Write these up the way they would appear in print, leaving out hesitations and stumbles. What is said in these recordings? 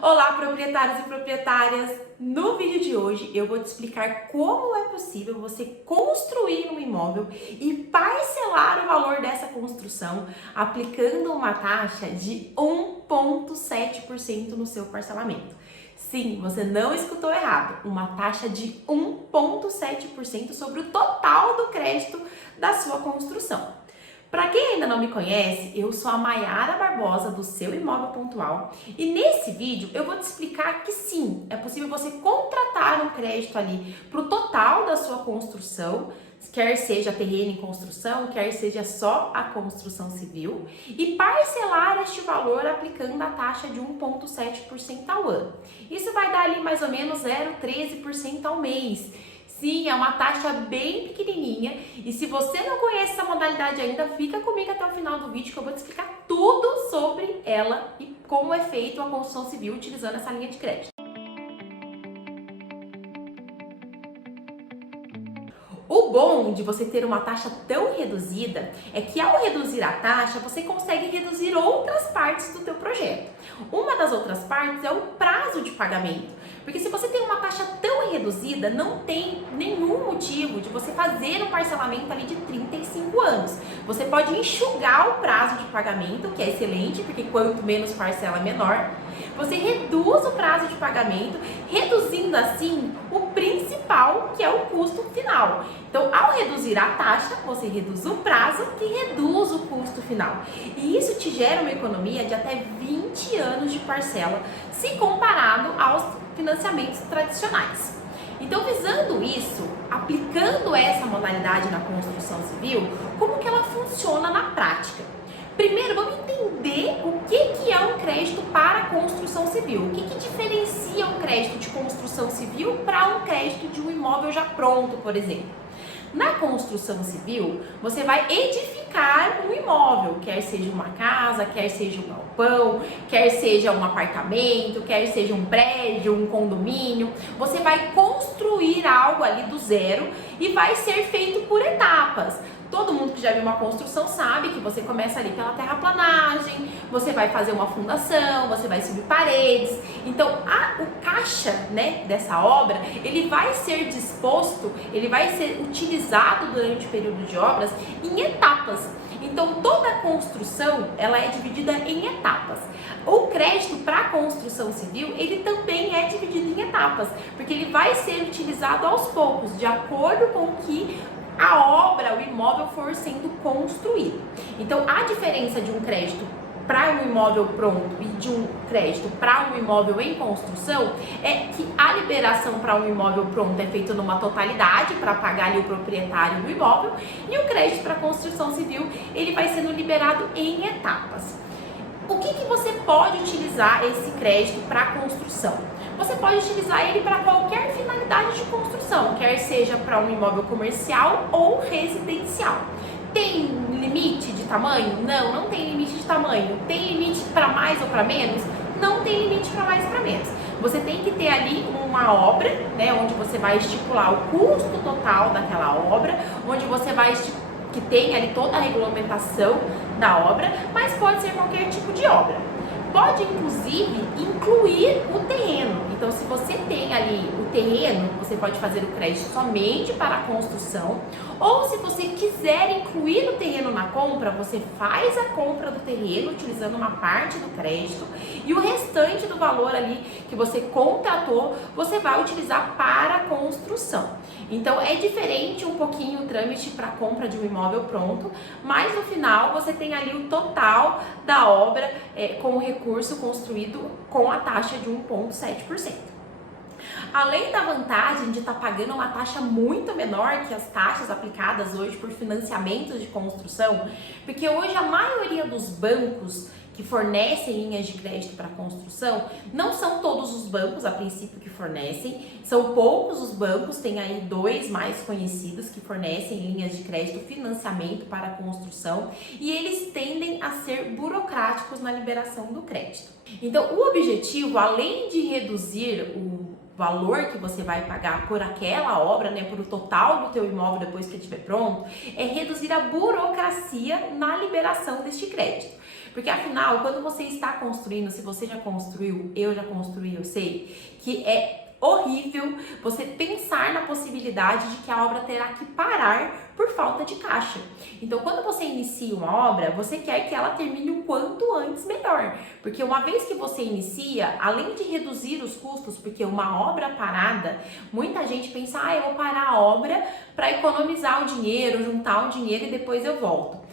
Olá, proprietários e proprietárias! No vídeo de hoje eu vou te explicar como é possível você construir um imóvel e parcelar o valor dessa construção aplicando uma taxa de 1,7% no seu parcelamento. Sim, você não escutou errado, uma taxa de 1,7% sobre o total do crédito da sua construção. Para quem ainda não me conhece, eu sou a Maiara Barbosa do Seu Imóvel Pontual e nesse vídeo eu vou te explicar que sim, é possível você contratar um crédito ali para o total da sua construção, quer seja terreno em construção, quer seja só a construção civil, e parcelar este valor aplicando a taxa de 1,7% ao ano. Isso vai dar ali mais ou menos 0,13% ao mês. Sim, é uma taxa bem pequenininha e se você não conhece essa modalidade ainda, fica comigo até o final do vídeo que eu vou te explicar tudo sobre ela e como é feito a construção civil utilizando essa linha de crédito. O bom de você ter uma taxa tão reduzida é que ao reduzir a taxa, você consegue reduzir outras partes do teu projeto. Uma das outras partes é o prazo de pagamento, porque se você tem uma taxa tão reduzida, não tem nenhum motivo de você fazer um parcelamento ali de 35 anos. Você pode enxugar o prazo de pagamento, que é excelente, porque quanto menos parcela, menor. Você reduz o prazo de pagamento, reduzindo assim o principal, que é o custo final. Então, ao reduzir a taxa, você reduz o prazo e reduz o custo final. E isso te gera uma economia de até 20 anos de parcela, se comparado aos financiamentos tradicionais. Então, visando isso, aplicando essa modalidade na construção civil, como que ela funciona na prática? Primeiro, vamos entender o que é um crédito para a construção civil. O que diferencia um crédito de construção civil para um crédito de um imóvel já pronto, por exemplo? Na construção civil, você vai edificar um imóvel, quer seja uma casa, quer seja um galpão, quer seja um apartamento, quer seja um prédio, um condomínio. Você vai construir algo ali do zero e vai ser feito por etapas. Todo mundo que já viu uma construção sabe que você começa ali pela terraplanagem, você vai fazer uma fundação, você vai subir paredes. Então, o caixa, dessa obra, ele vai ser disposto, ele vai ser utilizado durante o período de obras em etapas. Então, toda a construção, ela é dividida em etapas. O crédito para a construção civil, ele também é dividido em etapas, porque ele vai ser utilizado aos poucos, de acordo com que a obra, o imóvel for sendo construído. Então, a diferença de um crédito para um imóvel pronto e de um crédito para um imóvel em construção é que a liberação para um imóvel pronto é feita numa totalidade para pagar ali o proprietário do imóvel, e o crédito para construção civil, ele vai sendo liberado em etapas. O que você pode utilizar esse crédito para construção? Você pode utilizar ele para qualquer finalidade de construção, quer seja para um imóvel comercial ou residencial. Tem limite de tamanho? Não, não tem limite de tamanho. Tem limite para mais ou para menos? Não tem limite para mais ou para menos. Você tem que ter ali uma obra, onde você vai estipular o custo total daquela obra, onde você vai que tem ali toda a regulamentação da obra, mas pode ser qualquer tipo de obra. Pode, inclusive, incluir o terreno. Então, se você tem ali o terreno, você pode fazer o crédito somente para a construção. Ou, se você quiser incluir o terreno na compra, você faz a compra do terreno utilizando uma parte do crédito e o restante do valor ali que você contratou, você vai utilizar para a construção. Então, é diferente um pouquinho o trâmite para a compra de um imóvel pronto, mas no final você tem ali o total da obra com o recurso construído com a taxa de 1,7%. Além da vantagem de estar pagando uma taxa muito menor que as taxas aplicadas hoje por financiamentos de construção, porque hoje a maioria dos bancos que fornecem linhas de crédito para construção, não são todos os bancos a princípio que fornecem, são poucos os bancos, tem aí 2 mais conhecidos que fornecem linhas de crédito, financiamento para construção, e eles tendem a ser burocráticos na liberação do crédito. Então, o objetivo, além de reduzir o valor que você vai pagar por aquela obra, por o total do teu imóvel depois que estiver pronto, é reduzir a burocracia na liberação deste crédito. Porque afinal, quando você está construindo, se você já construiu, eu já construí, eu sei que é horrível você pensar na possibilidade de que a obra terá que parar por falta de caixa. Então, quando você inicia uma obra, você quer que ela termine o quanto antes melhor, porque uma vez que você inicia, além de reduzir os custos, porque uma obra parada, muita gente pensa, eu vou parar a obra para economizar o dinheiro, juntar o dinheiro e depois eu volto.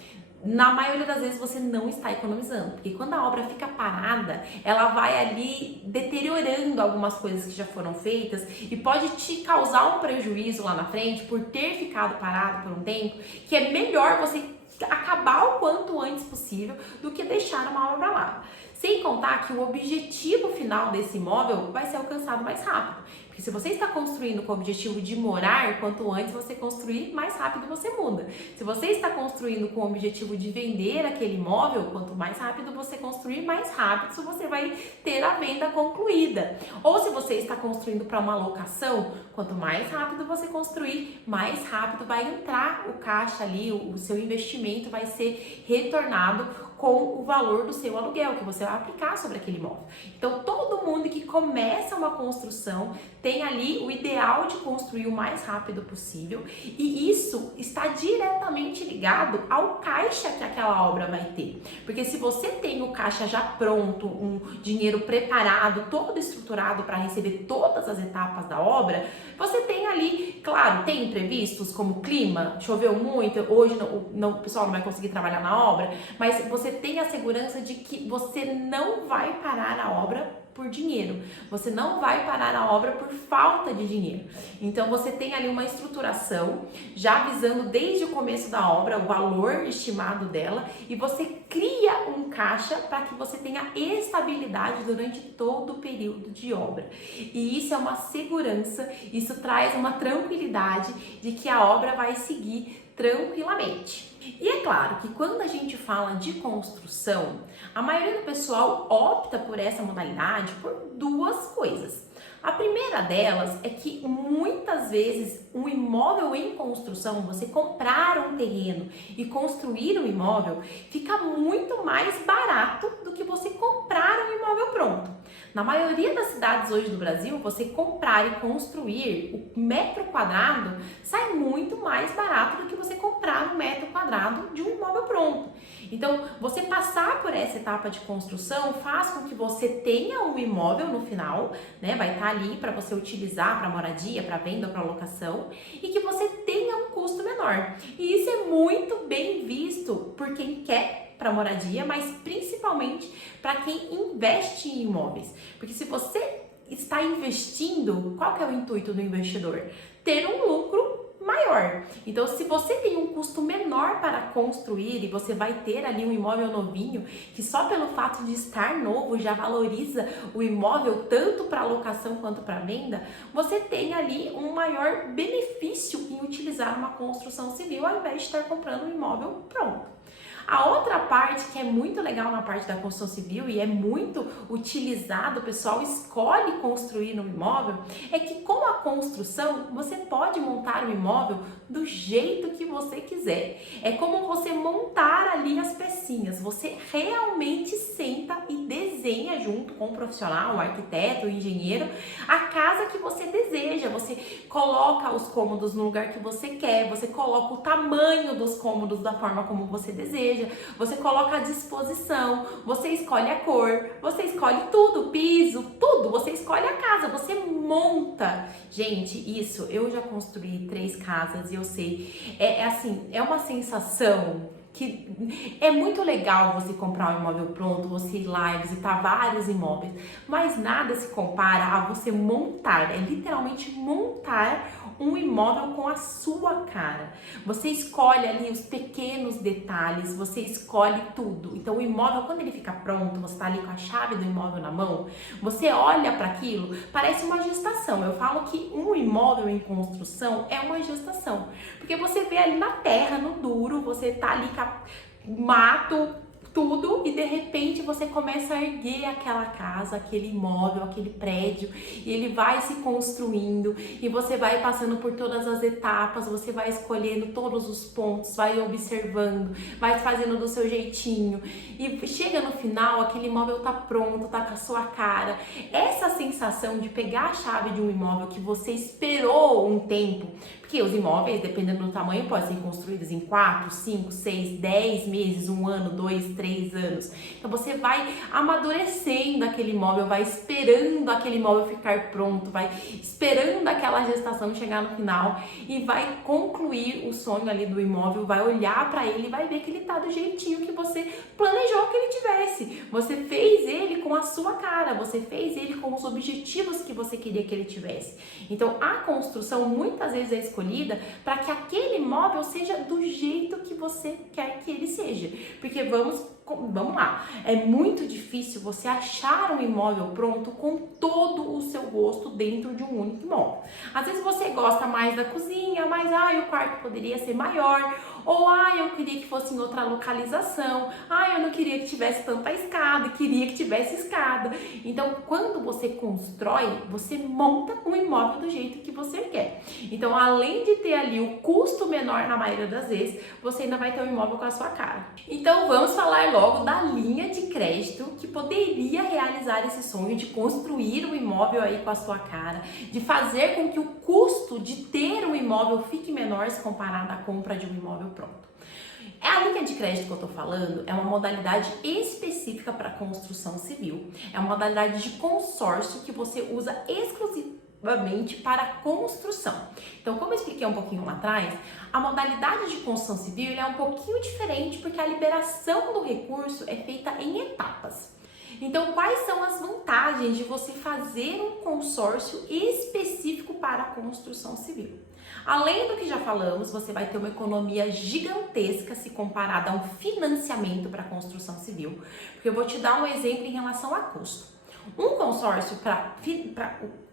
Na maioria das vezes você não está economizando, porque quando a obra fica parada, ela vai ali deteriorando algumas coisas que já foram feitas e pode te causar um prejuízo lá na frente por ter ficado parado por um tempo, que é melhor você acabar o quanto antes possível do que deixar uma obra lá. Sem contar que o objetivo final desse imóvel vai ser alcançado mais rápido. Porque se você está construindo com o objetivo de morar, quanto antes você construir, mais rápido você muda. Se você está construindo com o objetivo de vender aquele imóvel, quanto mais rápido você construir, mais rápido você vai ter a venda concluída. Ou se você está construindo para uma locação, quanto mais rápido você construir, mais rápido vai entrar o caixa ali, o seu investimento vai ser retornado com o valor do seu aluguel que você vai aplicar sobre aquele imóvel. Então, todo mundo que começa uma construção tem ali o ideal de construir o mais rápido possível, e isso está diretamente ligado ao caixa que aquela obra vai ter. Porque se você tem o caixa já pronto, um dinheiro preparado, todo estruturado para receber todas as etapas da obra, você tem ali, claro, tem imprevistos como clima, choveu muito, hoje o pessoal não vai conseguir trabalhar na obra, mas você tem a segurança de que você não vai parar a obra por dinheiro, você não vai parar a obra por falta de dinheiro. Então você tem ali uma estruturação já visando desde o começo da obra o valor estimado dela, e você cria um caixa para que você tenha estabilidade durante todo o período de obra. E isso é uma segurança, isso traz uma tranquilidade de que a obra vai seguir tranquilamente. E é claro que quando a gente fala de construção, a maioria do pessoal opta por essa modalidade por duas coisas. A primeira delas é que muitas vezes um imóvel em construção, você comprar um terreno e construir um imóvel, fica muito mais barato do que você comprar um imóvel pronto. Na maioria das cidades hoje do Brasil, você comprar e construir o metro quadrado sai muito mais barato do que você comprar um metro quadrado de um imóvel pronto. Então, você passar por essa etapa de construção faz com que você tenha um imóvel no final, né? Vai estar ali para você utilizar para moradia, para venda ou para locação, e que você tenha um custo menor. E isso é muito bem visto por quem quer para moradia, mas principalmente para quem investe em imóveis. Porque se você está investindo, qual que é o intuito do investidor? Ter um lucro maior. Então, se você tem um custo menor para construir e você vai ter ali um imóvel novinho, que só pelo fato de estar novo já valoriza o imóvel tanto para locação quanto para venda, você tem ali um maior benefício em utilizar uma construção civil ao invés de estar comprando um imóvel pronto. A outra parte que é muito legal na parte da construção civil e é muito utilizado, o pessoal escolhe construir um imóvel, é que com a construção você pode montar o imóvel do jeito que você quiser. É como você montar ali as pecinhas, você realmente senta e desenha junto com o profissional, o arquiteto, o engenheiro, a casa que você deseja. Você coloca os cômodos no lugar que você quer, você coloca o tamanho dos cômodos da forma como você deseja, você coloca a disposição, você escolhe a cor, você escolhe tudo, piso, tudo, você escolhe a casa, você monta. Gente, isso, eu já construí 3 casas e eu sei, assim, é uma sensação que é muito legal você comprar um imóvel pronto, você ir lá e visitar vários imóveis, mas nada se compara a você montar, é literalmente montar um imóvel com a sua cara. Você escolhe ali os pequenos detalhes, você escolhe tudo. Então o imóvel, quando ele fica pronto, você tá ali com a chave do imóvel na mão, você olha para aquilo, parece uma gestação. Eu falo que um imóvel em construção é uma gestação, porque você vê ali na terra, no duro, você tá ali com mato, tudo e de repente você começa a erguer aquela casa, aquele imóvel, aquele prédio e ele vai se construindo e você vai passando por todas as etapas, você vai escolhendo todos os pontos, vai observando, vai fazendo do seu jeitinho e chega no final, aquele imóvel tá pronto, tá com a sua cara. Essa sensação de pegar a chave de um imóvel que você esperou um tempo, porque os imóveis, dependendo do tamanho, podem ser construídos em 4, 5, 6, 10 meses, 1 ano, 2, 3 anos. Então você vai amadurecendo aquele imóvel, vai esperando aquele imóvel ficar pronto, vai esperando aquela gestação chegar no final e vai concluir o sonho ali do imóvel, vai olhar para ele e vai ver que ele tá do jeitinho que você planejou que ele tivesse. Você fez ele com a sua cara, você fez ele com os objetivos que você queria que ele tivesse. Então a construção muitas vezes é escolhida para que aquele imóvel seja do jeito que você quer que ele seja. Porque vamos lá, é muito difícil você achar um imóvel pronto com todo o seu gosto dentro de um único imóvel. Às vezes você gosta mais da cozinha, mas o quarto poderia ser maior, ou eu queria que fosse em outra localização, eu não queria que tivesse tanta escada, queria que tivesse escada. Então, quando você constrói, você monta um imóvel do jeito que você quer. Então, além de ter ali o custo menor na maioria das vezes, você ainda vai ter um imóvel com a sua cara. Então, vamos falar logo da linha de crédito que poderia realizar esse sonho de construir um imóvel aí com a sua cara, de fazer com que o custo de ter um imóvel fique menor se comparado à compra de um imóvel pronto. A linha de crédito que eu tô falando é uma modalidade específica para construção civil. É uma modalidade de consórcio que você usa exclusivamente para construção. Então, como eu expliquei um pouquinho lá atrás, a modalidade de construção civil é um pouquinho diferente porque a liberação do recurso é feita em etapas. Então, quais são as vantagens de você fazer um consórcio específico para a construção civil? Além do que já falamos, você vai ter uma economia gigantesca se comparada a um financiamento para a construção civil, porque eu vou te dar um exemplo em relação a custo. Um consórcio para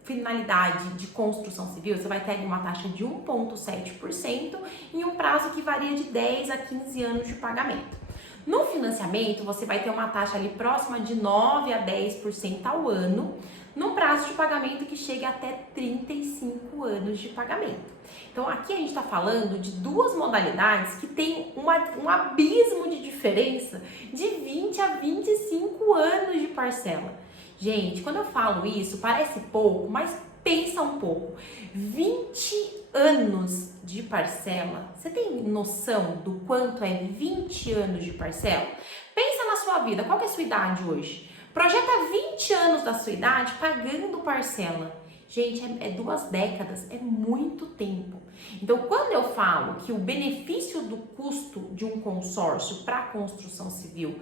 finalidade de construção civil, você vai ter uma taxa de 1,7% em um prazo que varia de 10 a 15 anos de pagamento. No financiamento, você vai ter uma taxa ali próxima de 9 a 10% ao ano, num prazo de pagamento que chega até 35 anos de pagamento. Então, aqui a gente está falando de duas modalidades que tem um abismo de diferença de 20 a 25 anos de parcela. Gente, quando eu falo isso, parece pouco, mas pensa um pouco. 20 anos de parcela. Você tem noção do quanto é 20 anos de parcela? Pensa na sua vida. Qual que é a sua idade hoje? Projeta 20 anos da sua idade pagando parcela. Gente, é 2 décadas, é muito tempo. Então, quando eu falo que o benefício do custo de um consórcio para a construção civil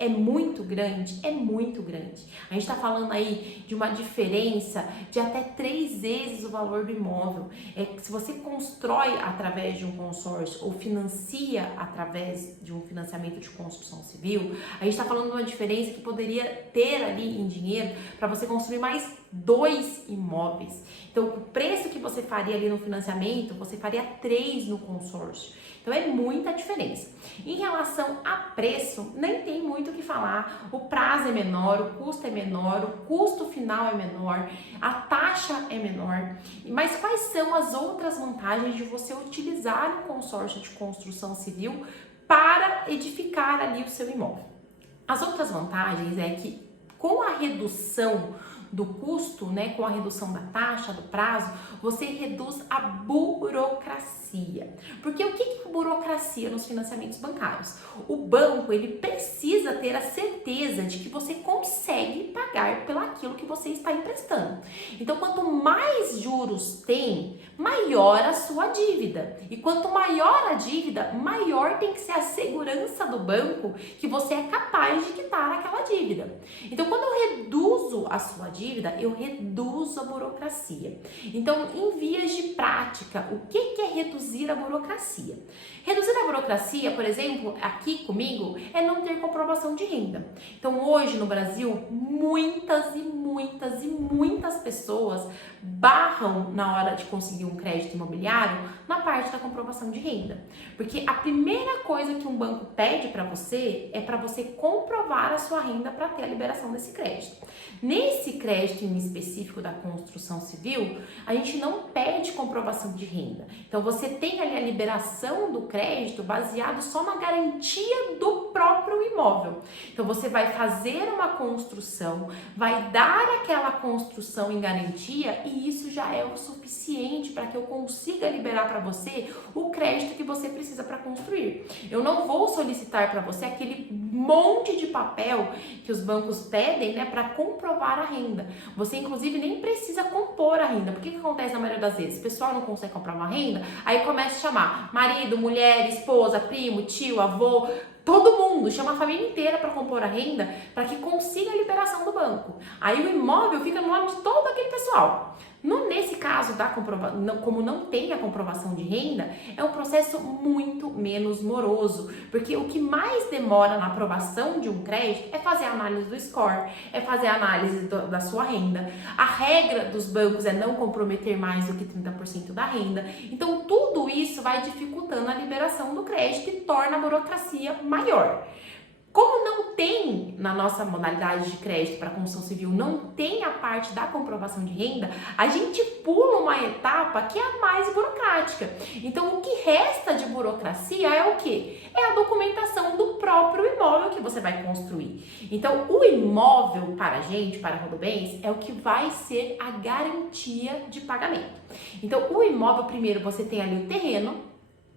é muito grande, é muito grande. A gente está falando aí de uma diferença de até 3 vezes o valor do imóvel. Se você constrói através de um consórcio ou financia através de um financiamento de construção civil, a gente está falando de uma diferença que poderia ter ali em dinheiro para você construir mais 2 imóveis. Então, o preço que você faria ali no financiamento, você faria 3 no consórcio. Então, é muita diferença. Em relação a preço, nem tem muito o que falar. O prazo é menor, o custo é menor, o custo final é menor, a taxa é menor. Mas quais são as outras vantagens de você utilizar o consórcio de construção civil para edificar ali o seu imóvel? As outras vantagens é que com a redução do custo, com a redução da taxa, do prazo, você reduz a burocracia. Porque o que é burocracia nos financiamentos bancários? O banco, ele precisa ter a certeza de que você consegue pagar pelaquilo que você está emprestando. Então, quanto mais juros tem, maior a sua dívida. E quanto maior a dívida, maior tem que ser a segurança do banco que você é capaz de quitar aquela dívida. Então, quando eu reduzo a sua dívida, eu reduzo a burocracia. Então, em vias de prática, o que é reduzir a burocracia? Reduzir a burocracia, por exemplo, aqui comigo, é não ter comprovação de renda. Então, hoje no Brasil, muitas pessoas barram na hora de conseguir um crédito imobiliário na parte da comprovação de renda. Porque a primeira coisa que um banco pede para você é para você comprovar a sua renda para ter a liberação desse crédito. Nesse crédito em específico da construção civil, a gente não pede comprovação de renda. Então você tem ali a liberação do crédito baseado só na garantia do próprio imóvel. Então você vai fazer uma construção, vai dar aquela construção em garantia e isso já é o suficiente para que eu consiga liberar para você o crédito que você precisa para construir. Eu não vou solicitar para você aquele monte de papel que os bancos pedem, né, para comprovar a renda. Você inclusive nem precisa compor a renda. Porque que acontece na maioria das vezes? O pessoal não consegue comprar uma renda, aí começa a chamar marido, mulher, esposa, primo, tio, avô, todo mundo, chama a família inteira para compor a renda para que consiga a liberação do banco. Aí o imóvel fica no nome de todo aquele pessoal. Nesse caso, como não tem a comprovação de renda, é um processo muito menos moroso, porque o que mais demora na aprovação de um crédito é fazer a análise do score, é fazer a análise da sua renda. A regra dos bancos é não comprometer mais do que 30% da renda. Então, tudo isso vai dificultando a liberação do crédito e torna a burocracia maior. Como não tem, na nossa modalidade de crédito para construção civil, não tem a parte da comprovação de renda, a gente pula uma etapa que é a mais burocrática. Então, o que resta de burocracia é o quê? É a documentação do próprio imóvel que você vai construir. Então, o imóvel para a gente, para a Rodobens, é o que vai ser a garantia de pagamento. Então, o imóvel, primeiro, você tem ali o terreno,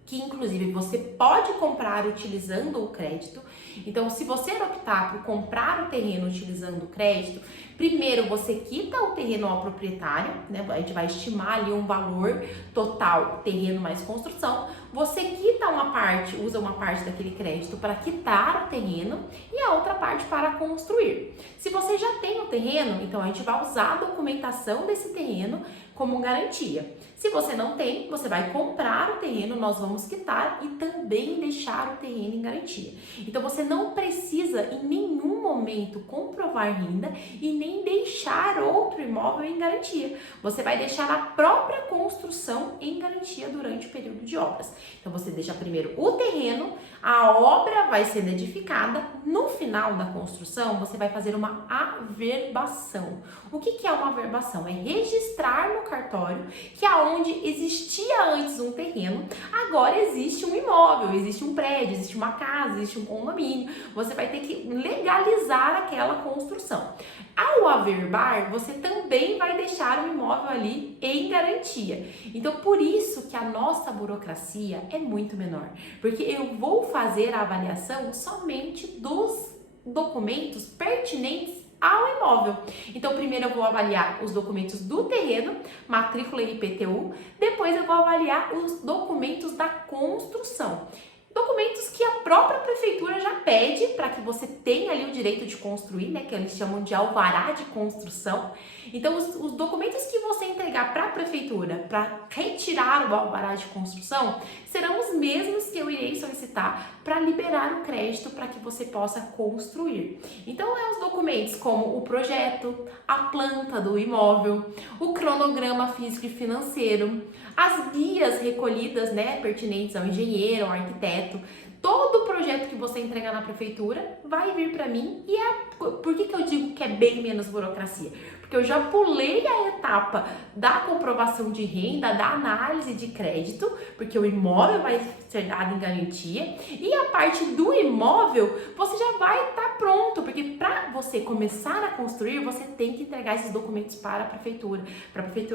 que inclusive você pode comprar utilizando o crédito. Então, se você optar por comprar o terreno utilizando o crédito, primeiro você quita o terreno ao proprietário, né? A gente vai estimar ali um valor total, terreno mais construção. Você quita uma parte, usa uma parte daquele crédito para quitar o terreno e a outra parte para construir. Se você já tem o terreno, então a gente vai usar a documentação desse terreno como garantia. Se você não tem, você vai comprar o terreno, nós vamos quitar e também deixar o terreno em garantia. Então você não precisa em nenhum momento comprovar renda e nem deixar outro imóvel em garantia. Você vai deixar a própria construção em garantia durante o período de obras. Então você deixa primeiro o terreno, a obra vai sendo edificada, no final da construção você vai fazer uma averbação. O que é uma averbação? É registrar no cartório que aonde existia antes um terreno, agora existe um imóvel, existe um prédio, existe uma casa, existe um condomínio. Você vai ter que legalizar aquela construção. Ao averbar, você também vai deixar o imóvel ali em garantia. Então, por isso que a nossa burocracia é muito menor, porque eu vou fazer a avaliação somente dos documentos pertinentes ao imóvel. Então, primeiro eu vou avaliar os documentos do terreno, matrícula e IPTU, depois eu vou avaliar os documentos da construção. Documentos que a própria prefeitura já pede para que você tenha ali o direito de construir, né, que eles chamam de alvará de construção. Então, os documentos que você entregar para a prefeitura para retirar o alvará de construção serão os mesmos que eu irei solicitar para liberar o crédito para que você possa construir. Então, os documentos como o projeto, a planta do imóvel, o cronograma físico e financeiro, as guias recolhidas, né, pertinentes ao engenheiro, ao arquiteto. Todo projeto que você entregar na prefeitura vai vir para mim e por que eu digo que é bem menos burocracia? Porque eu já pulei a etapa da comprovação de renda, da análise de crédito, porque o imóvel vai ser dado em garantia e a parte do imóvel você já vai estar pronto, porque para você começar a construir, você tem que entregar esses documentos para a prefeitura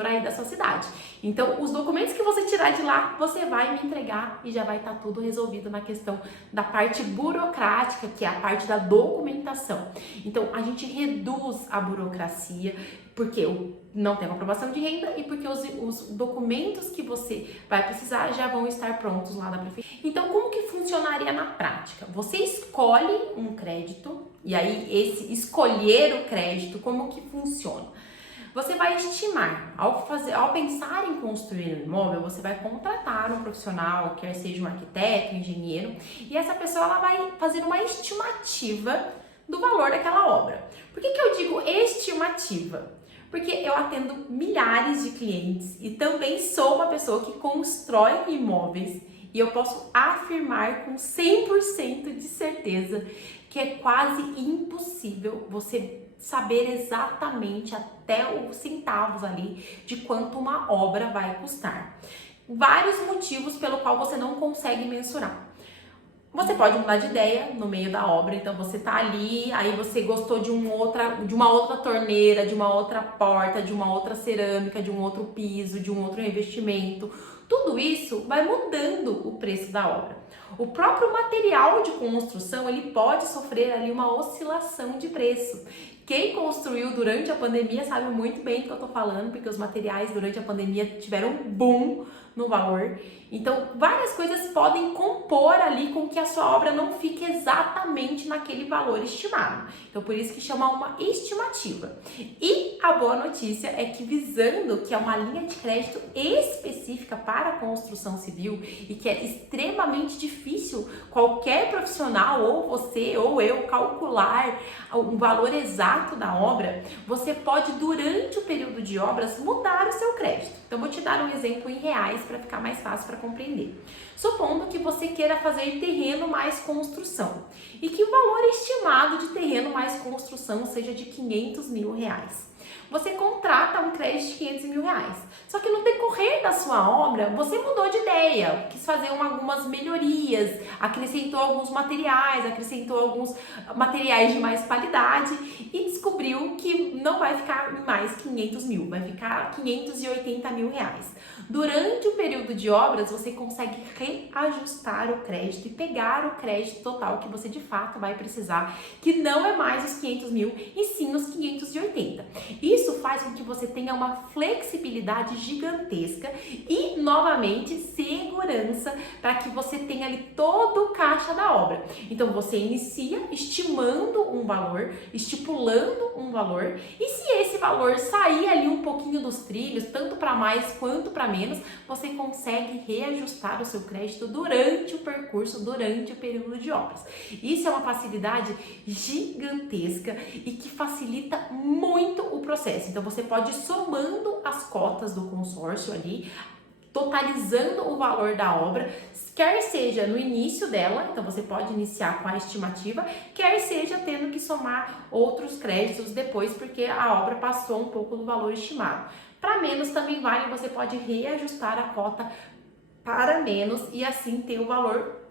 aí da sua cidade. Então, os documentos que você tirar de lá, você vai me entregar e já vai estar tudo resolvido na questão da parte burocrática, que é a parte da documentação. Então, a gente reduz a burocracia, porque não tem comprovação de renda e porque os documentos que você vai precisar já vão estar prontos lá da prefeitura. Então, como que funcionaria na prática? Você escolhe um crédito e aí esse escolher o crédito, como que funciona? Você vai estimar, ao pensar em construir um imóvel, você vai contratar um profissional, quer seja um arquiteto, um engenheiro, e essa pessoa ela vai fazer uma estimativa do valor daquela obra. Por que eu digo estimativa? Porque eu atendo milhares de clientes e também sou uma pessoa que constrói imóveis e eu posso afirmar com 100% de certeza que é quase impossível você saber exatamente até os centavos ali de quanto uma obra vai custar. Vários motivos pelo qual você não consegue mensurar. Você pode mudar de ideia no meio da obra, então você tá ali, aí você gostou de uma outra torneira, de uma outra porta, de uma outra cerâmica, de um outro piso, de um outro revestimento. Tudo isso vai mudando o preço da obra. O próprio material de construção, ele pode sofrer ali uma oscilação de preço. Quem construiu durante a pandemia sabe muito bem do que eu tô falando, porque os materiais durante a pandemia tiveram um boom no valor. Então, várias coisas podem compor ali com que a sua obra não fique exatamente naquele valor estimado. Então, por isso que chama uma estimativa. E a boa notícia é que, visando que é uma linha de crédito específica para a construção civil e que é extremamente difícil qualquer profissional, ou você ou eu, calcular o valor exato da obra, você pode, durante o período de obras, mudar o seu crédito. Então, vou te dar um exemplo em reais para ficar mais fácil para compreender. Supondo que você queira fazer terreno mais construção e que o valor estimado de terreno mais construção seja de R$500 mil. Você contrata um crédito de R$500 mil. Só que no decorrer da sua obra, você mudou de ideia, quis fazer algumas melhorias, acrescentou alguns materiais de mais qualidade e descobriu que não vai ficar mais 500 mil, vai ficar 580 mil reais. Durante o período de obras, você consegue reajustar o crédito e pegar o crédito total que você de fato vai precisar, que não é mais os 500 mil e sim os 580. Isso faz com que você tenha uma flexibilidade gigantesca e, novamente, segurança para que você tenha ali todo o caixa da obra. Então, você inicia estimando um valor, estipulando um valor, e se esse valor sair ali um pouquinho dos trilhos, tanto para mais quanto para menos, você consegue reajustar o seu crédito durante o percurso, durante o período de obras. Isso é uma facilidade gigantesca e que facilita muito o processo. Então, você pode ir somando as cotas do consórcio ali, totalizando o valor da obra, quer seja no início dela, então você pode iniciar com a estimativa, quer seja tendo que somar outros créditos depois, porque a obra passou um pouco do valor estimado. Para menos também vale, você pode reajustar a cota para menos e assim ter o valor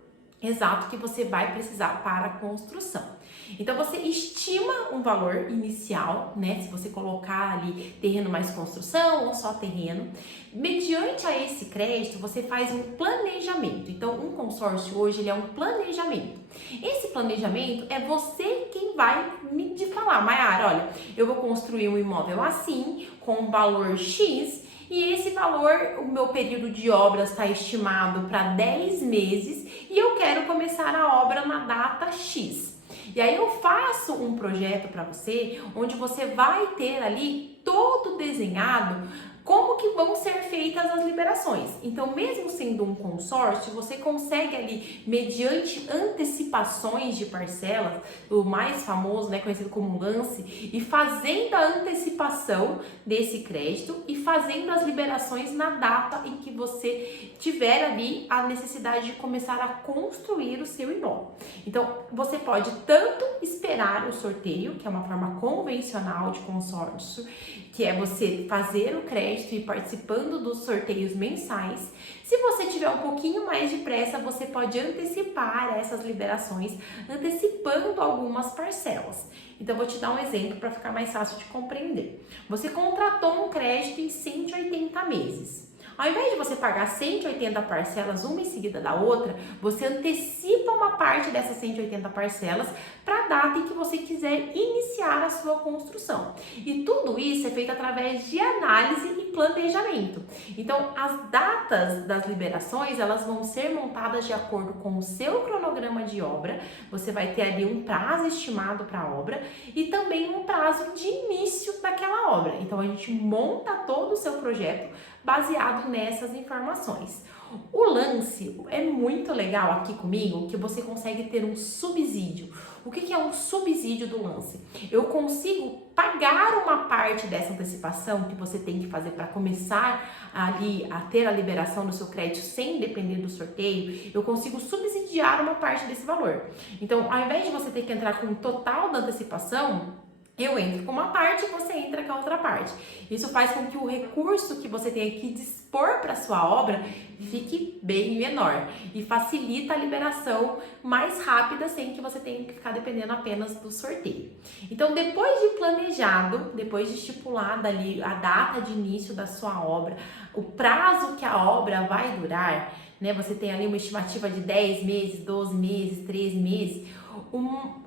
exato que você vai precisar para a construção. Então, você estima um valor inicial, né? Se você colocar ali terreno mais construção ou só terreno. Mediante a esse crédito, você faz um planejamento. Então, um consórcio hoje, ele é um planejamento. Esse planejamento é você quem vai me falar, Mayara, olha, eu vou construir um imóvel assim, com um valor X, e esse valor, o meu período de obras está estimado para 10 meses e eu quero começar a obra na data X. E aí eu faço um projeto para você, onde você vai ter ali todo desenhado como que vão ser feitas as liberações. Então, mesmo sendo um consórcio, você consegue ali, mediante antecipações de parcelas, o mais famoso, né, conhecido como lance, e fazendo a antecipação desse crédito e fazendo as liberações na data em que você tiver ali a necessidade de começar a construir o seu imóvel. Então, você pode tanto esperar o sorteio, que é uma forma convencional de consórcio, que é você fazer o crédito e ir participando dos sorteios mensais. Se você tiver um pouquinho mais de pressa, você pode antecipar essas liberações, antecipando algumas parcelas. Então, vou te dar um exemplo para ficar mais fácil de compreender. Você contratou um crédito em 180 meses. Ao invés de você pagar 180 parcelas, uma em seguida da outra, você antecipa uma parte dessas 180 parcelas para a data em que você quiser iniciar a sua construção. E tudo isso é feito através de análise e planejamento. Então, as datas das liberações, elas vão ser montadas de acordo com o seu cronograma de obra. Você vai ter ali um prazo estimado para a obra e também um prazo de início daquela obra. Então, a gente monta todo o seu projeto baseado nessas informações. O lance é muito legal aqui comigo, que você consegue ter um subsídio. O que é um subsídio do lance? Eu consigo pagar uma parte dessa antecipação que você tem que fazer para começar ali a ter a liberação do seu crédito sem depender do sorteio. Eu consigo subsidiar uma parte desse valor. Então, ao invés de você ter que entrar com o total da antecipação, eu entro com uma parte e você entra com a outra parte. Isso faz com que o recurso que você tenha que dispor para sua obra fique bem menor e facilita a liberação mais rápida sem que você tenha que ficar dependendo apenas do sorteio. Então, depois de planejado, depois de estipulada ali a data de início da sua obra, o prazo que a obra vai durar, né? Você tem ali uma estimativa de 10 meses, 12 meses, 13 meses.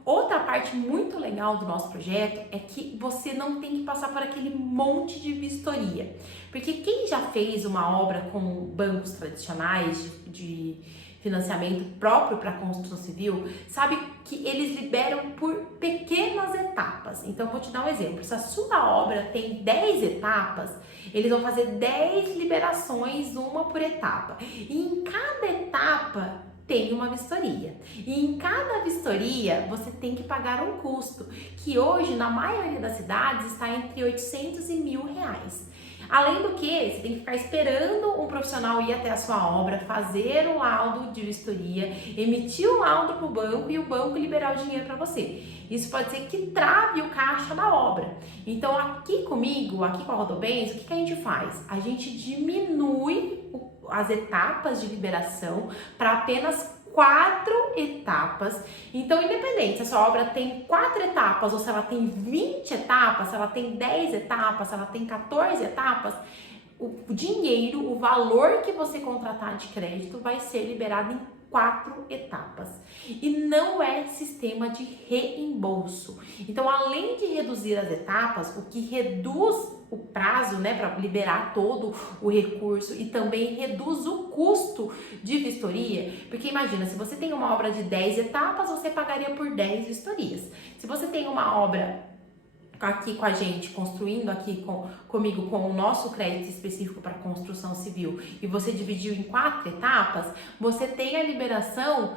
Outra parte muito legal do nosso projeto é que você não tem que passar por aquele monte de vistoria. Porque quem já fez uma obra com bancos tradicionais de financiamento próprio para construção civil, sabe que eles liberam por pequenas etapas. Então, vou te dar um exemplo. Se a sua obra tem 10 etapas, eles vão fazer 10 liberações, uma por etapa. E em cada etapa tem uma vistoria. E em cada vistoria você tem que pagar um custo, que hoje na maioria das cidades está entre 800 e R$ 1.000. Além do que, você tem que ficar esperando um profissional ir até a sua obra, fazer o laudo de vistoria, emitir o laudo para o banco e o banco liberar o dinheiro para você. Isso pode ser que trave o caixa da obra. Então aqui comigo, aqui com a Rodobens, o que a gente faz? A gente diminui as etapas de liberação para apenas 4 etapas. Então, independente se a sua obra tem 4 etapas ou se ela tem 20 etapas, se ela tem 10 etapas, se ela tem 14 etapas, o dinheiro, o valor que você contratar de crédito vai ser liberado em 4 etapas. E não é sistema de reembolso. Então, além de reduzir as etapas, o que reduz o prazo, né, para liberar todo o recurso e também reduz o custo de vistoria, porque imagina, se você tem uma obra de 10 etapas, você pagaria por 10 vistorias. Se você tem uma obra aqui com a gente, construindo aqui comigo com o nosso crédito específico para construção civil e você dividiu em 4 etapas, você tem a liberação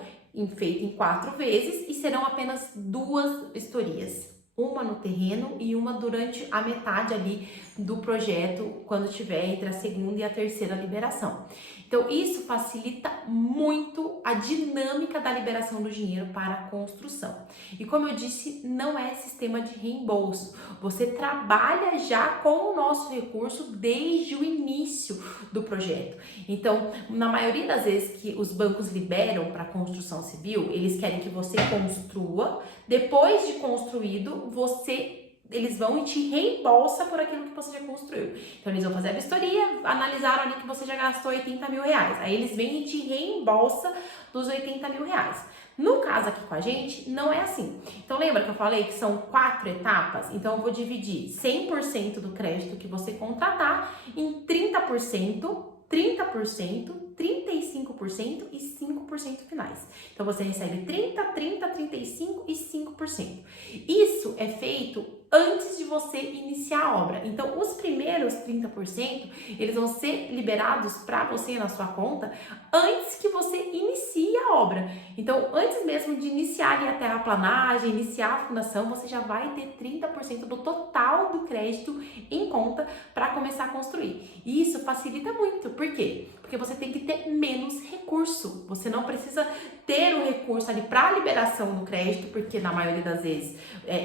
feita em 4 vezes e serão apenas 2 vistorias. Uma no terreno e uma durante a metade ali do projeto, quando tiver entre a segunda e a terceira liberação. Então, isso facilita muito a dinâmica da liberação do dinheiro para a construção. E como eu disse, não é sistema de reembolso. Você trabalha já com o nosso recurso desde o início do projeto. Então, na maioria das vezes que os bancos liberam para a construção civil, eles querem que você construa. Depois de construído, eles vão e te reembolsa por aquilo que você já construiu. Então, eles vão fazer a vistoria, analisaram ali que você já gastou R$80 mil. Aí, eles vêm e te reembolsa dos R$80 mil. No caso aqui com a gente, não é assim. Então, lembra que eu falei que são 4 etapas? Então, eu vou dividir 100% do crédito que você contratar em 30%, 30%, 35% e 5% finais. Então, você recebe 30, 30, 35 e 5%. Isso é feito antes de você iniciar a obra. Então, os primeiros 30%, eles vão ser liberados para você na sua conta antes que você inicie a obra. Então, antes mesmo de iniciar ali a terraplanagem, iniciar a fundação, você já vai ter 30% do total do crédito em conta para começar a construir. E isso facilita muito. Por quê? Porque você tem que ter menos recurso. Você não precisa ter o recurso ali para a liberação do crédito, porque na maioria das vezes,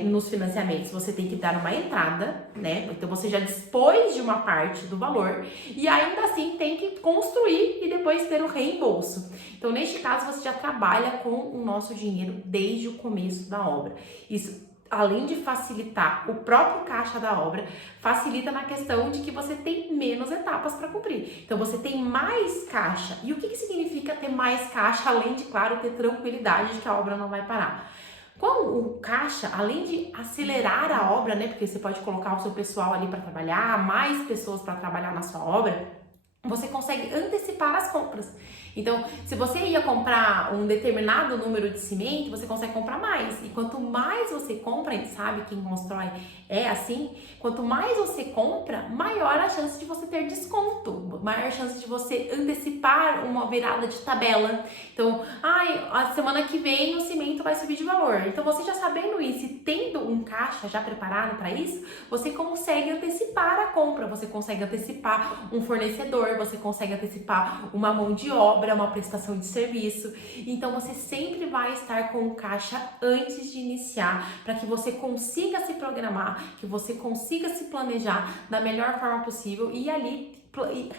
nos financiamentos, você tem que dar uma entrada, né? Então, você já dispôs de uma parte do valor e ainda assim tem que construir e depois ter o reembolso. Então, neste caso, você já trabalha com o nosso dinheiro desde o começo da obra. Isso, além de facilitar o próprio caixa da obra, facilita na questão de que você tem menos etapas para cumprir. Então, você tem mais caixa. E o que significa ter mais caixa, além de, claro, ter tranquilidade de que a obra não vai parar? Com o caixa, além de acelerar a obra, né? Porque você pode colocar o seu pessoal ali para trabalhar, mais pessoas para trabalhar na sua obra, você consegue antecipar as compras. Então, se você ia comprar um determinado número de cimento, você consegue comprar mais. E quanto mais você compra, a gente sabe, quem constrói é assim, quanto mais você compra, maior a chance de você ter desconto, maior a chance de você antecipar uma virada de tabela. Então, a semana que vem o cimento vai subir de valor. Então, você já sabendo isso e tendo um caixa já preparado para isso, você consegue antecipar a compra, você consegue antecipar um fornecedor, você consegue antecipar uma mão de obra, uma prestação de serviço. Então você sempre vai estar com o caixa antes de iniciar, para que você consiga se programar, que você consiga se planejar da melhor forma possível e ali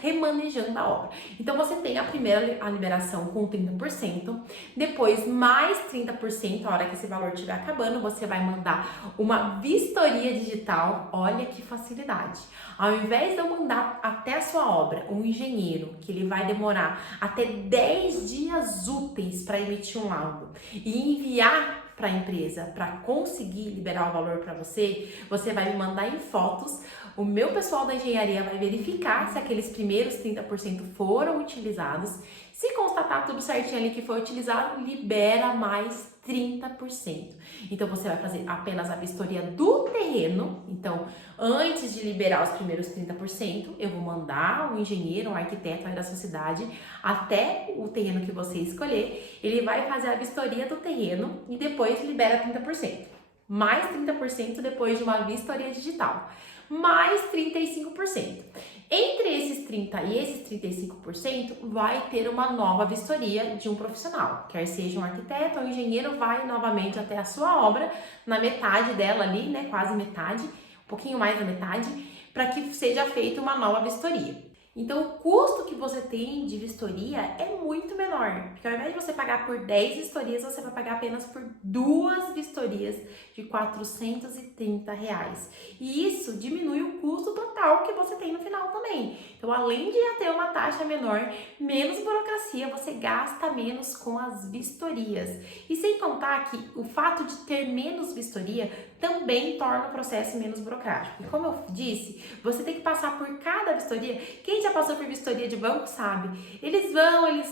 remanejando a obra. Então você tem a primeira a liberação com 30%, depois mais 30%, a hora que esse valor estiver acabando, você vai mandar uma vistoria digital. Olha que facilidade. Ao invés de eu mandar até a sua obra um engenheiro, que ele vai demorar até 10 dias úteis para emitir um laudo e enviar para a empresa para conseguir liberar o valor para você, você vai me mandar em fotos. O meu pessoal da engenharia vai verificar se aqueles primeiros 30% foram utilizados. Se constatar tudo certinho ali que foi utilizado, libera mais 30%. Então você vai fazer apenas a vistoria do terreno. Então, antes de liberar os primeiros 30%, eu vou mandar um engenheiro, um arquiteto aí da sua cidade até o terreno que você escolher. Ele vai fazer a vistoria do terreno e depois libera 30%. Mais 30% depois de uma vistoria digital. Mais 35%. Entre esses 30% e esses 35%, vai ter uma nova vistoria de um profissional, quer seja um arquiteto ou um engenheiro, vai novamente até a sua obra, na metade dela ali, né, quase metade, um pouquinho mais da metade, para que seja feita uma nova vistoria. Então, o custo que você tem de vistoria é muito menor, porque ao invés de você pagar por 10 vistorias, você vai pagar apenas por 2 vistorias de R$430. E isso diminui o custo total que você tem no final também. Então, além de ter uma taxa menor, menos burocracia, você gasta menos com as vistorias. E sem contar que o fato de ter menos vistoria também torna o processo menos burocrático. E como eu disse, você tem que passar por cada vistoria. Quem já passou por vistoria de banco sabe. Eles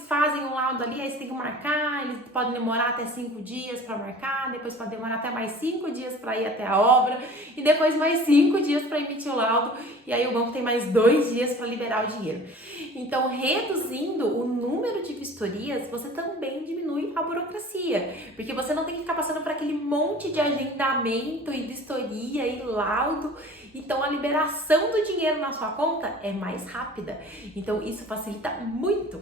fazem um laudo ali, aí você tem que marcar, eles podem demorar até 5 dias para marcar, depois pode demorar até mais 5 dias para ir até a obra, e depois mais 5 dias para emitir o laudo, e aí o banco tem mais 2 dias para liberar o dinheiro. Então, reduzindo o número de vistorias, você também diminui a burocracia, porque você não tem que ficar passando por aquele monte de agendamento e vistoria e laudo. Então, a liberação do dinheiro na sua conta é mais rápida. Então, isso facilita muito.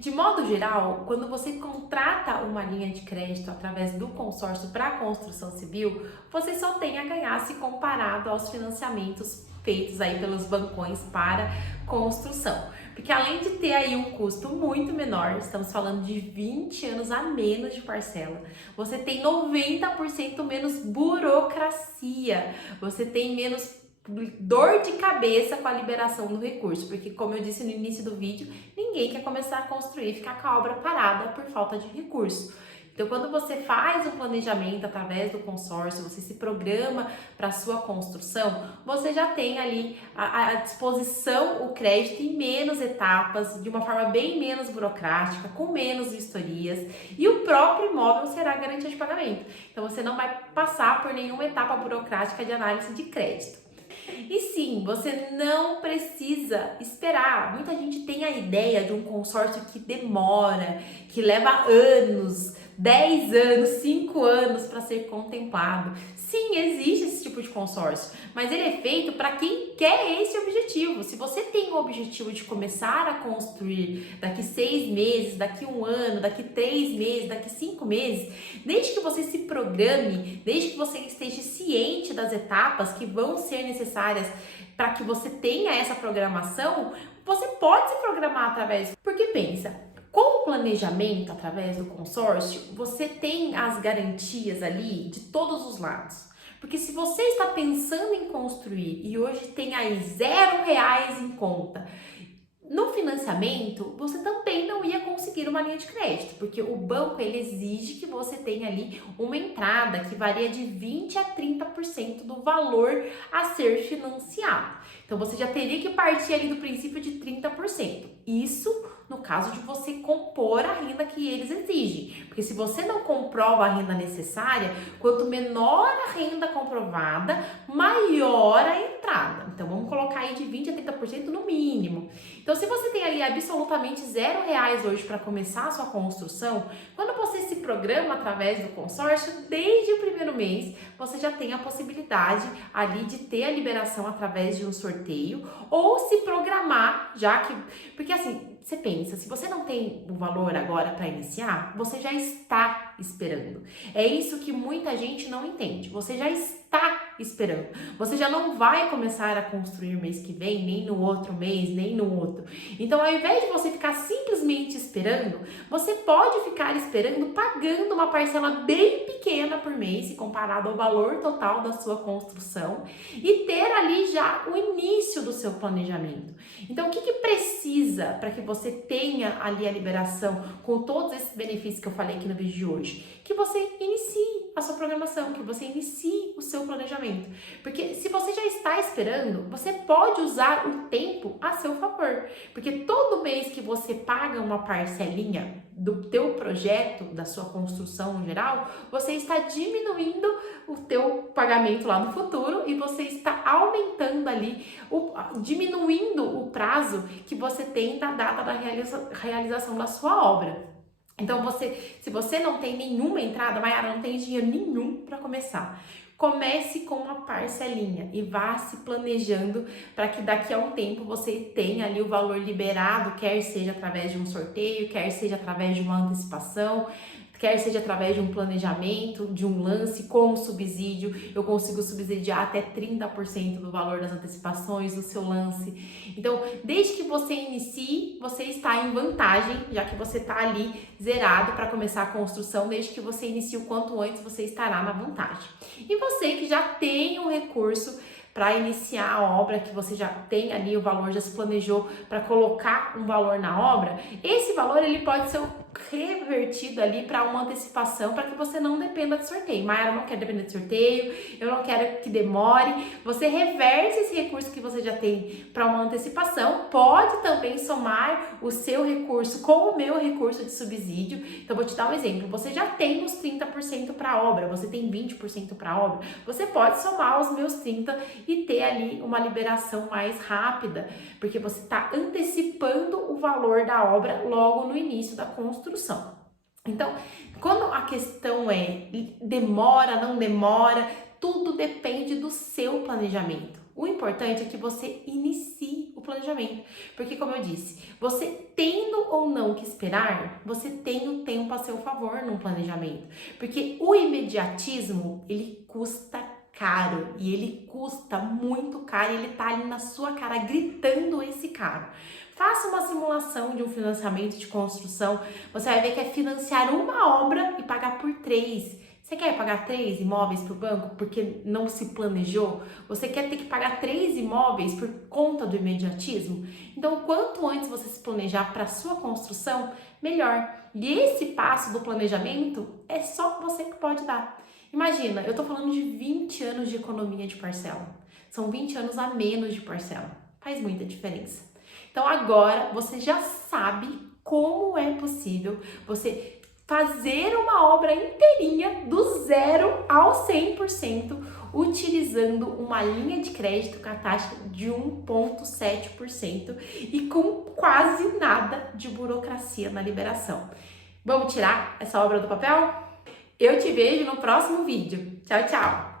De modo geral, quando você contrata uma linha de crédito através do consórcio para construção civil, você só tem a ganhar se comparado aos financiamentos feitos aí pelos bancões para construção. Porque além de ter aí um custo muito menor, estamos falando de 20 anos a menos de parcela, você tem 90% menos burocracia, você tem menos dor de cabeça com a liberação do recurso, porque como eu disse no início do vídeo, ninguém quer começar a construir e ficar com a obra parada por falta de recurso. Então, quando você faz um planejamento através do consórcio, você se programa para a sua construção, você já tem ali à disposição o crédito em menos etapas, de uma forma bem menos burocrática, com menos vistorias, e o próprio imóvel será garantia de pagamento. Então, você não vai passar por nenhuma etapa burocrática de análise de crédito. E sim, você não precisa esperar. Muita gente tem a ideia de um consórcio que demora, que leva anos, 10 anos, 5 anos para ser contemplado. Sim, existe esse tipo de consórcio, mas ele é feito para quem quer esse objetivo. Se você tem o objetivo de começar a construir daqui 6 meses, daqui 1 ano, daqui 3 meses, daqui 5 meses, desde que você se programe, desde que você esteja ciente das etapas que vão ser necessárias para que você tenha essa programação, você pode se programar através. Porque pensa, com o planejamento através do consórcio, você tem as garantias ali de todos os lados. Porque se você está pensando em construir e hoje tem aí R$0 em conta, No financiamento, você também não ia conseguir uma linha de crédito, porque o banco ele exige que você tenha ali uma entrada que varia de 20 a 30% do valor a ser financiado. Então você já teria que partir ali do princípio de 30%. Isso no caso de você compor a renda que eles exigem. Porque se você não comprova a renda necessária, quanto menor a renda comprovada, maior a entrada. Então vamos colocar aí de 20 a 30% no mínimo. Então, se você tem ali absolutamente R$ 0 hoje para começar a sua construção, quando você se programa através do consórcio, desde o primeiro mês, você já tem a possibilidade ali de ter a liberação através de um sorteio ou se programar, já que... Porque assim, você pensa, se você não tem o valor agora para iniciar, você já está esperando. É isso que muita gente não entende. Você já está esperando. Você já não vai começar a construir mês que vem, nem no outro mês, nem no outro. Então, ao invés de você ficar simplesmente esperando, você pode ficar esperando pagando uma parcela bem pequena por mês, se comparado ao valor total da sua construção, e ter ali já o início do seu planejamento. Então, o que precisa para que você tenha ali a liberação com todos esses benefícios que eu falei aqui no vídeo de hoje? Que você inicie a sua programação, que você inicie o seu planejamento. Porque se você já está esperando, você pode usar o tempo a seu favor. Porque todo mês que você paga uma parcelinha do teu projeto, da sua construção em geral, você está diminuindo o teu pagamento lá no futuro e você está aumentando ali, diminuindo o prazo que você tem da data da realização da sua obra. Então, se você não tem nenhuma entrada, Mayara, não tem dinheiro nenhum para começar. Comece com uma parcelinha e vá se planejando para que daqui a um tempo você tenha ali o valor liberado, quer seja através de um sorteio, quer seja através de uma antecipação, quer seja através de um planejamento, de um lance com subsídio. Eu consigo subsidiar até 30% do valor das antecipações do seu lance. Então, desde que você inicie, você está em vantagem, já que você está ali zerado para começar a construção. Desde que você inicie o quanto antes, você estará na vantagem. E você que já tem um recurso para iniciar a obra, que você já tem ali o valor, já se planejou para colocar um valor na obra, esse valor ele pode ser revertido ali para uma antecipação, para que você não dependa de sorteio. Mayara, eu não quero depender de sorteio, eu não quero que demore. Você reverte esse recurso que você já tem para uma antecipação, pode também somar o seu recurso com o meu recurso de subsídio. Então, vou te dar um exemplo. Você já tem os 30% para a obra, você tem 20% para a obra, você pode somar os meus 30% e ter ali uma liberação mais rápida, porque você está antecipando o valor da obra logo no início da construção. Então, quando a questão é demora, não demora, tudo depende do seu planejamento. O importante é que você inicie o planejamento, porque como eu disse, você tendo ou não que esperar, você tem o tempo a seu favor no planejamento, porque o imediatismo, ele custa caro e ele custa muito caro, e ele tá ali na sua cara gritando esse caro. Faça uma simulação de um financiamento de construção, você vai ver que é financiar uma obra e pagar por 3. Você quer pagar 3 imóveis para o banco porque não se planejou? Você quer ter que pagar 3 imóveis por conta do imediatismo? Então, quanto antes você se planejar para a sua construção, melhor. E esse passo do planejamento é só você que pode dar. Imagina, eu tô falando de 20 anos de economia de parcela. São 20 anos a menos de parcela. Faz muita diferença. Então agora você já sabe como é possível você fazer uma obra inteirinha do 0 ao 100% utilizando uma linha de crédito com a taxa de 1,7% e com quase nada de burocracia na liberação. Vamos tirar essa obra do papel? Eu te vejo no próximo vídeo. Tchau, tchau!